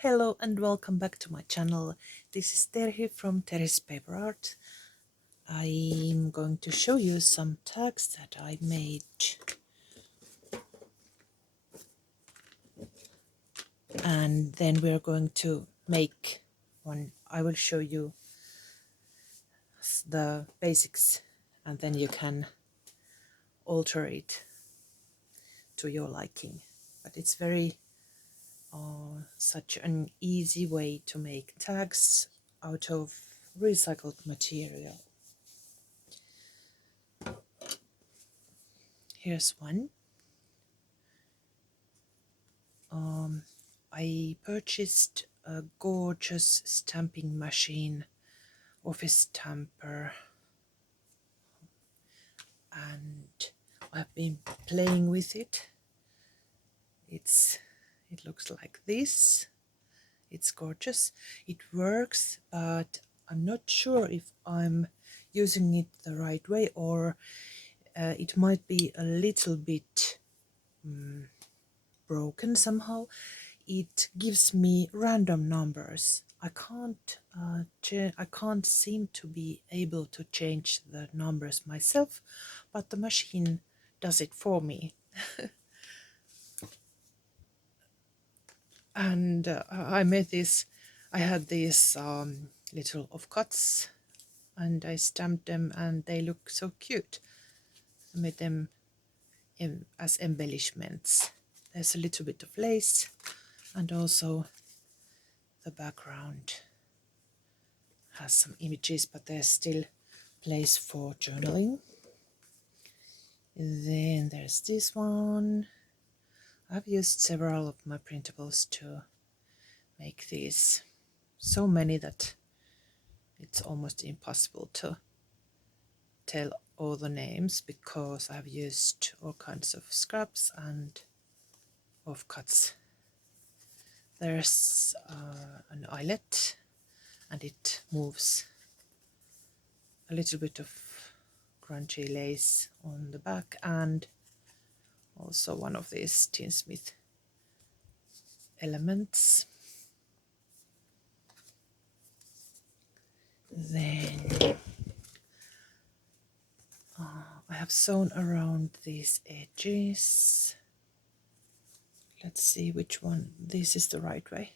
Hello and welcome back to my channel. This is Terhi from Terhi's Paper Art. I'm going to show you some tags that I made, and then we're going to make one. I will show you the basics and then you can alter it to your liking. But it's very such an easy way to make tags out of recycled material. Here's one. I purchased a gorgeous stamping machine, office stamper, and I've been playing with it. It looks like this. It's gorgeous. It works, but I'm not sure if I'm using it the right way, or it might be a little bit broken somehow. It gives me random numbers. I can't seem to be able to change the numbers myself, but the machine does it for me. And I had these little offcuts, and I stamped them, and they look so cute. I made them as embellishments. There's a little bit of lace, and also the background has some images, but there's still place for journaling. Then there's this one. I've used several of my printables to make these, so many that it's almost impossible to tell all the names because I've used all kinds of scraps and offcuts. There's an eyelet, and it moves. A little bit of crunchy lace on the back, and also one of these tinsmith elements. Then I have sewn around these edges. Let's see which one. This is the right way.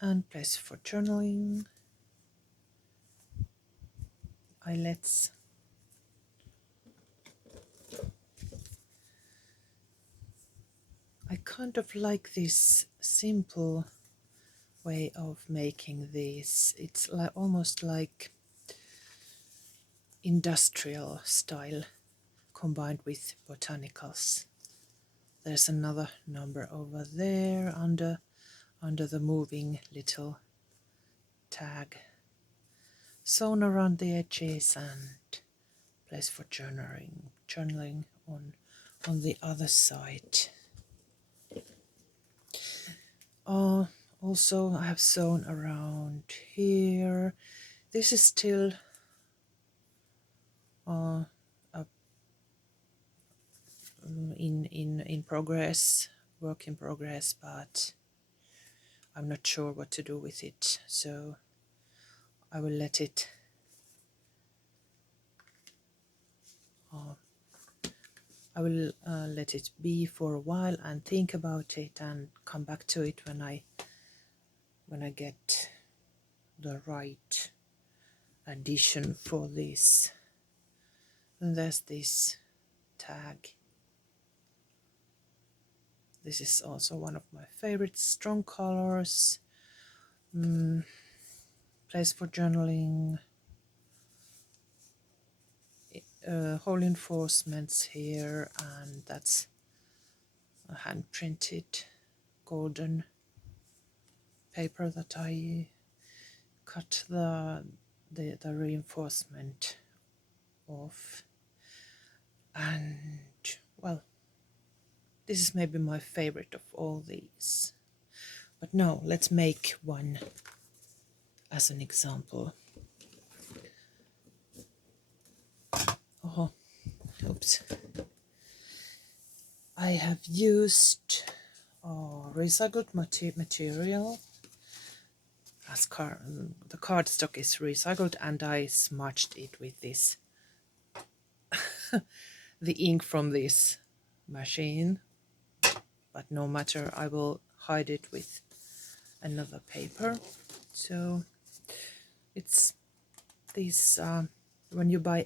And place for journaling. Eyelets. I kind of like this simple way of making these. It's like almost like industrial style combined with botanicals. There's another number over there under the moving little tag. Sewn around the edges and place for journaling on the other side. Also I have sewn around here. This is still in progress, work in progress, but I'm not sure what to do with it, so I will let it let it be for a while and think about it and come back to it when I get the right addition for this. And there's this tag. This is also one of my favorite strong colors. Place for journaling. Whole reinforcements here, and that's a hand printed golden paper that I cut the reinforcement off. And well, this is maybe my favorite of all these. But now let's make one as an example. Oh, oops. I have used recycled material as the cardstock is recycled, and I smudged it with this the ink from this machine, but no matter, I will hide it with another paper. So it's these when you buy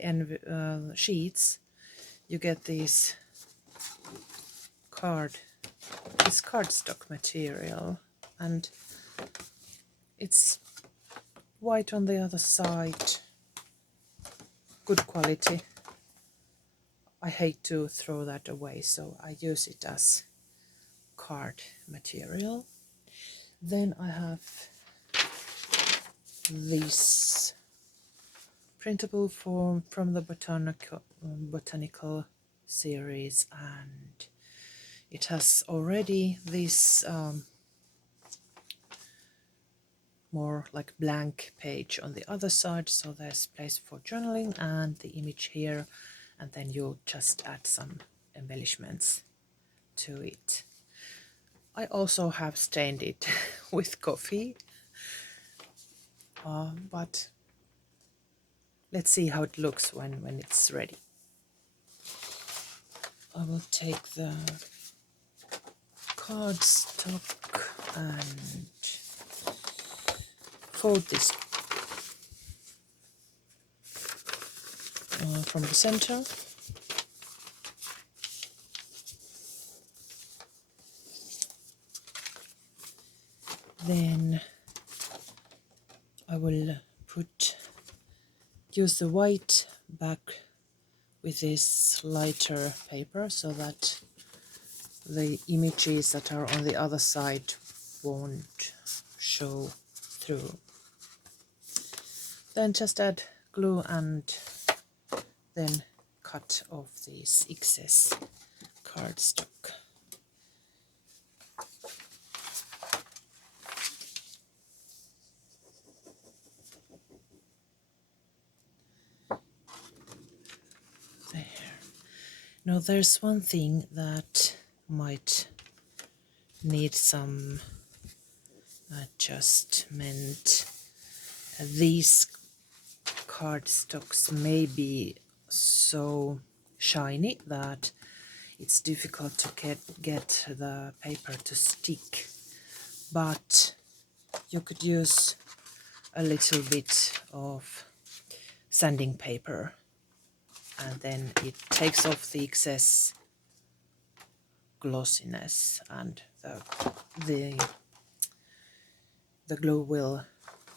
sheets, you get these cardstock material, and it's white on the other side, good quality. I hate to throw that away, so I use it as card material. Then I have this printable form from the botanical series, and it has already this more like blank page on the other side, so there's place for journaling and the image here, and then you just add some embellishments to it. I also have stained it with coffee, but let's see how it looks when it's ready. I will take the cardstock and fold this from the center. Then I will use the white back with this lighter paper so that the images that are on the other side won't show through. Then just add glue and then cut off this excess cardstock. There. Now there's one thing that might need some adjustment. These cardstocks may be so shiny that it's difficult to get the paper to stick, but you could use a little bit of sanding paper, and then it takes off the excess glossiness, and the glue will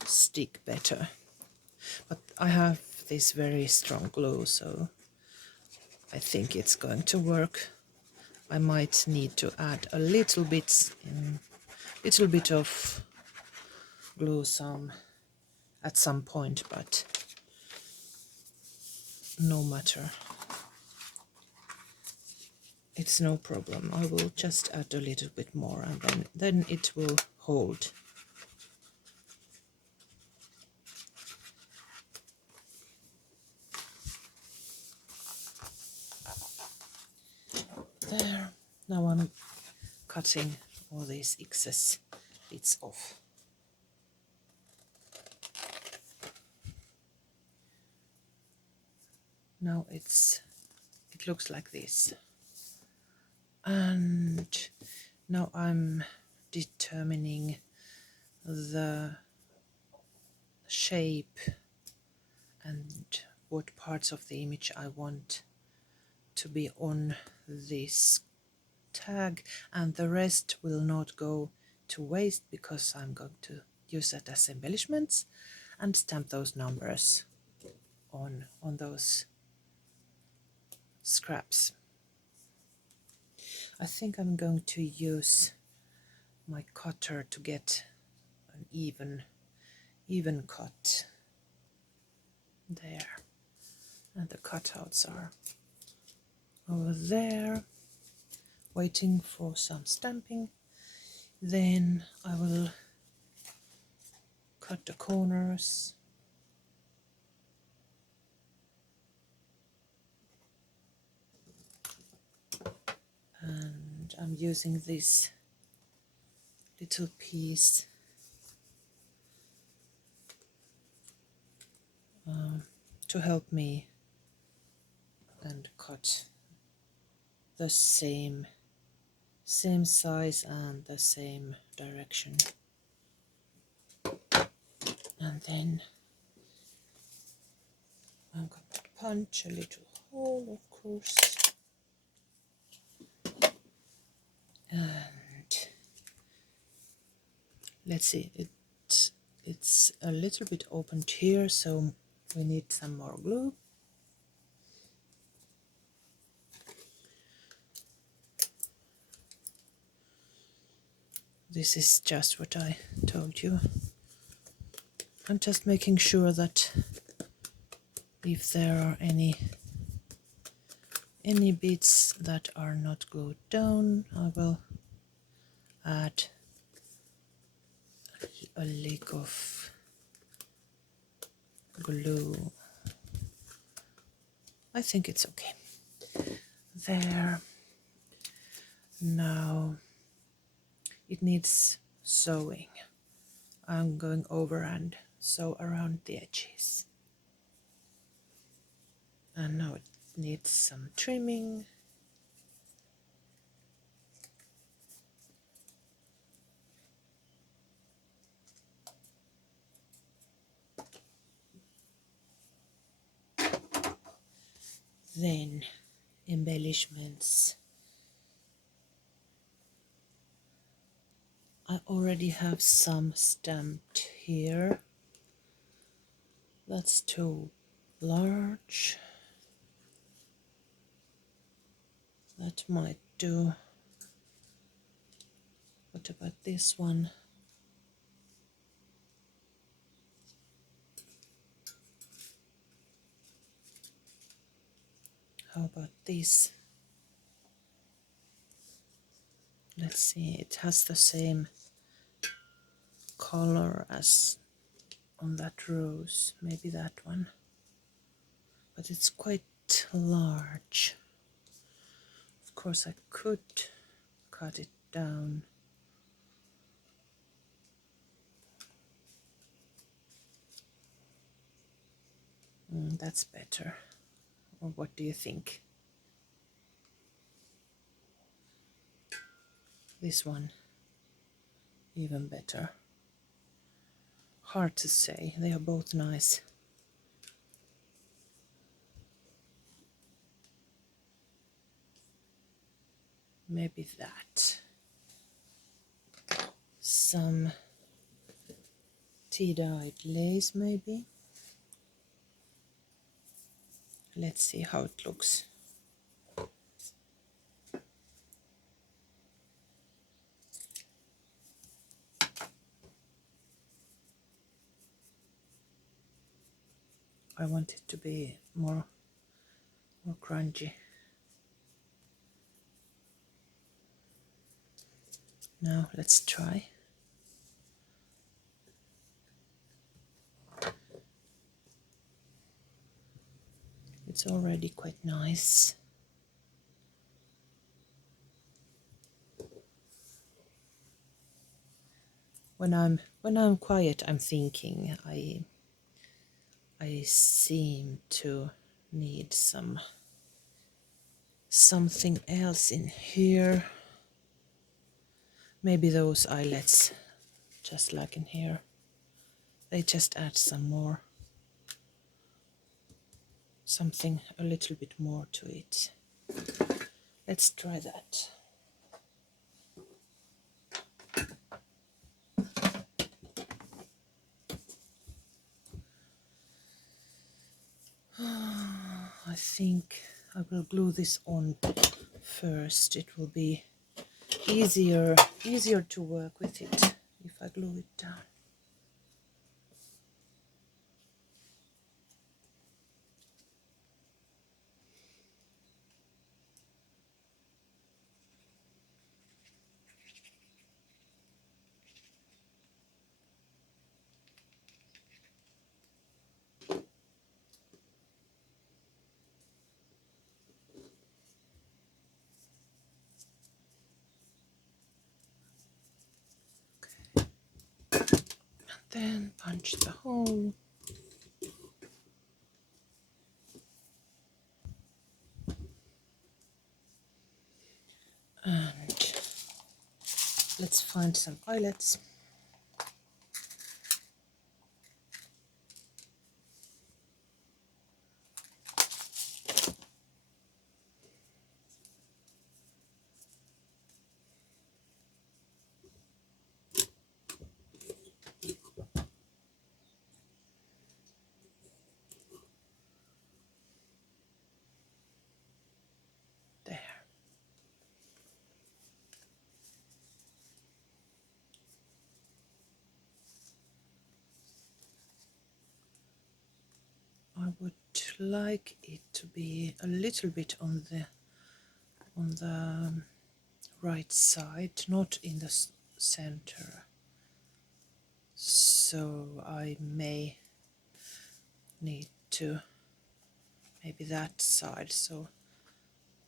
stick better. But I have this very strong glue, so I think it's going to work. I might need to add a little bit of glue at some point, but no matter. It's no problem. I will just add a little bit more, and then it will hold. There. Now I'm cutting all these excess bits off. Now it looks like this. And now I'm determining the shape and what parts of the image I want to be on this tag, and the rest will not go to waste because I'm going to use that as embellishments and stamp those numbers on those scraps. I think I'm going to use my cutter to get an even cut there, and the cutouts are over there waiting for some stamping. Then I will cut the corners and I'm using this little piece to help me and cut the same size and the same direction. And then I'm going to punch a little hole, of course. And let's see, it's a little bit opened here, so we need some more glue. This is just what I told you. I'm just making sure that if there are any bits that are not glued down, I will add a lick of glue. I think it's okay. There. Now it needs sewing. I'm going over and sew around the edges. And now it needs some trimming. Then embellishments. I already have some stamped here. That's too large. That might do. What about this one? How about this? Let's see, it has the same color as on that rose, maybe that one. But it's quite large. Of course, I could cut it down. That's better. Or what do you think? This one, even better. Hard to say, they are both nice. Maybe that. Some tea-dyed lace, maybe. Let's see how it looks. I want it to be more grungy. Now let's try. It's already quite nice. When I'm quiet, I'm thinking. I seem to need something else in here. Maybe those eyelets, just like in here. They just add something a little bit more to it. Let's try that. I think I will glue this on first. It will be easier to work with it if I glue it down. Then punch the hole. And let's find some eyelets. There. I would like it to be a little bit on the right side, not in the center. So I may need to maybe that side, so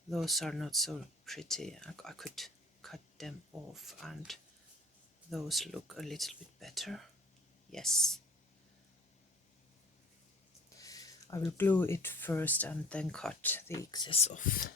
those are not so pretty. I could cut them off and those look a little bit better. Yes. I will glue it first and then cut the excess off.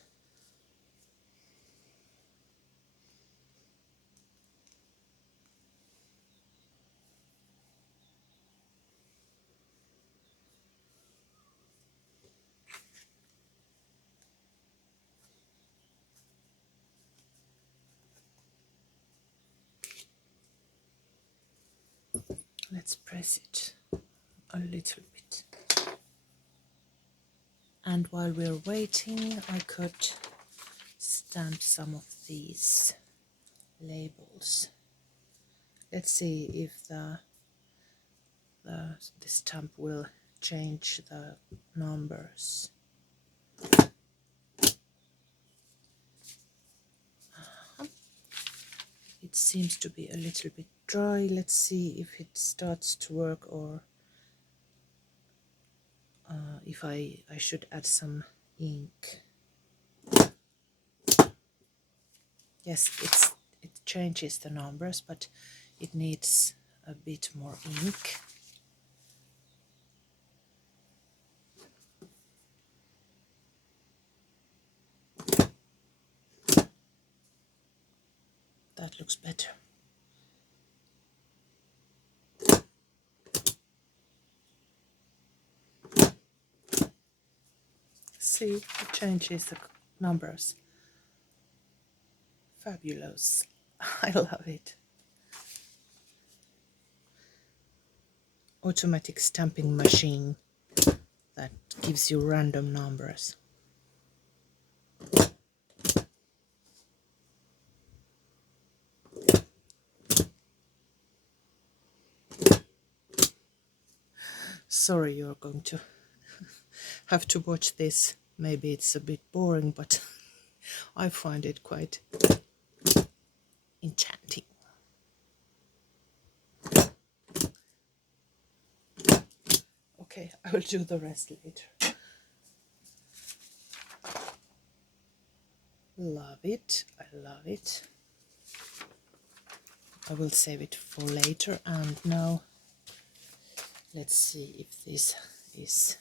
Let's press it a little bit. And while we're waiting, I could stamp some of these labels. Let's see if the stamp will change the numbers. It seems to be a little bit dry. Let's see if it starts to work, or if I should add some ink. Yes, it changes the numbers, but it needs a bit more ink. That looks better. See, it changes the numbers. Fabulous. I love it. Automatic stamping machine that gives you random numbers. Sorry, you're going to have to watch this. Maybe it's a bit boring, but I find it quite enchanting. Okay, I will do the rest later. Love it, I love it. I will save it for later, and now let's see if this is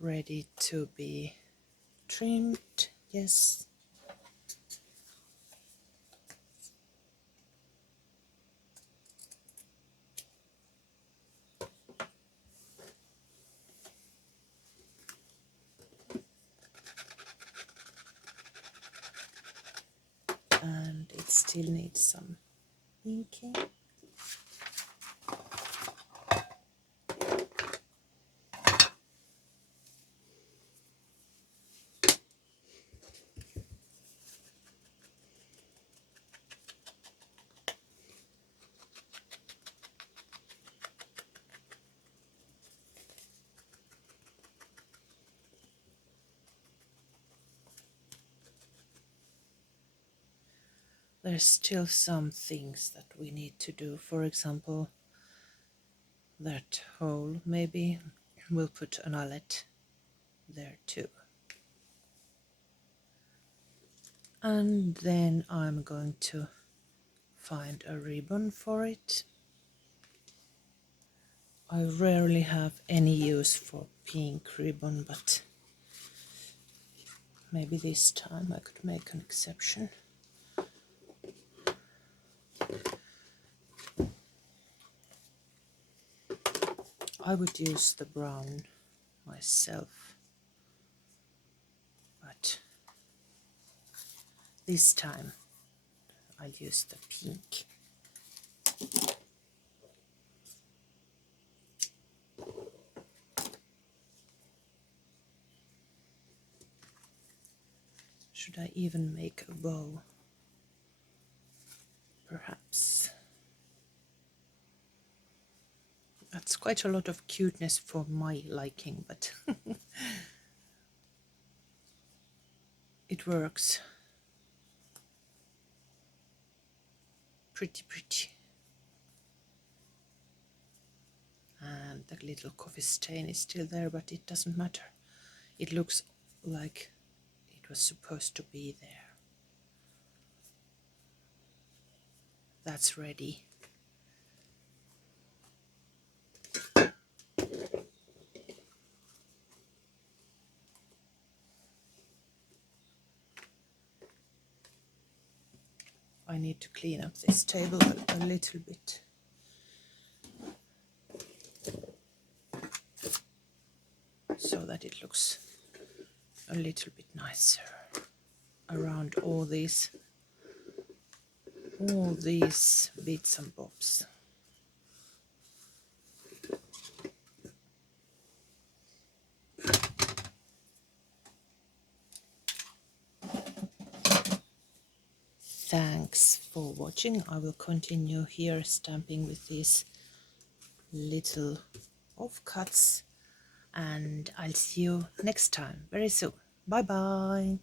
ready to be trimmed. Yes. And it still needs some inking. There's still some things that we need to do. For example, that hole, maybe we'll put an eyelet there too. And then I'm going to find a ribbon for it. I rarely have any use for pink ribbon, but maybe this time I could make an exception. I would use the brown myself, but this time I'll use the pink. Should I even make a bow? Perhaps. That's quite a lot of cuteness for my liking, but it works. Pretty. And the little coffee stain is still there, but it doesn't matter. It looks like it was supposed to be there. That's ready. I need to clean up this table a little bit. So that it looks a little bit nicer around all these bits and bobs. Thanks for watching. I will continue here stamping with these little offcuts, and I'll see you next time very soon. Bye bye.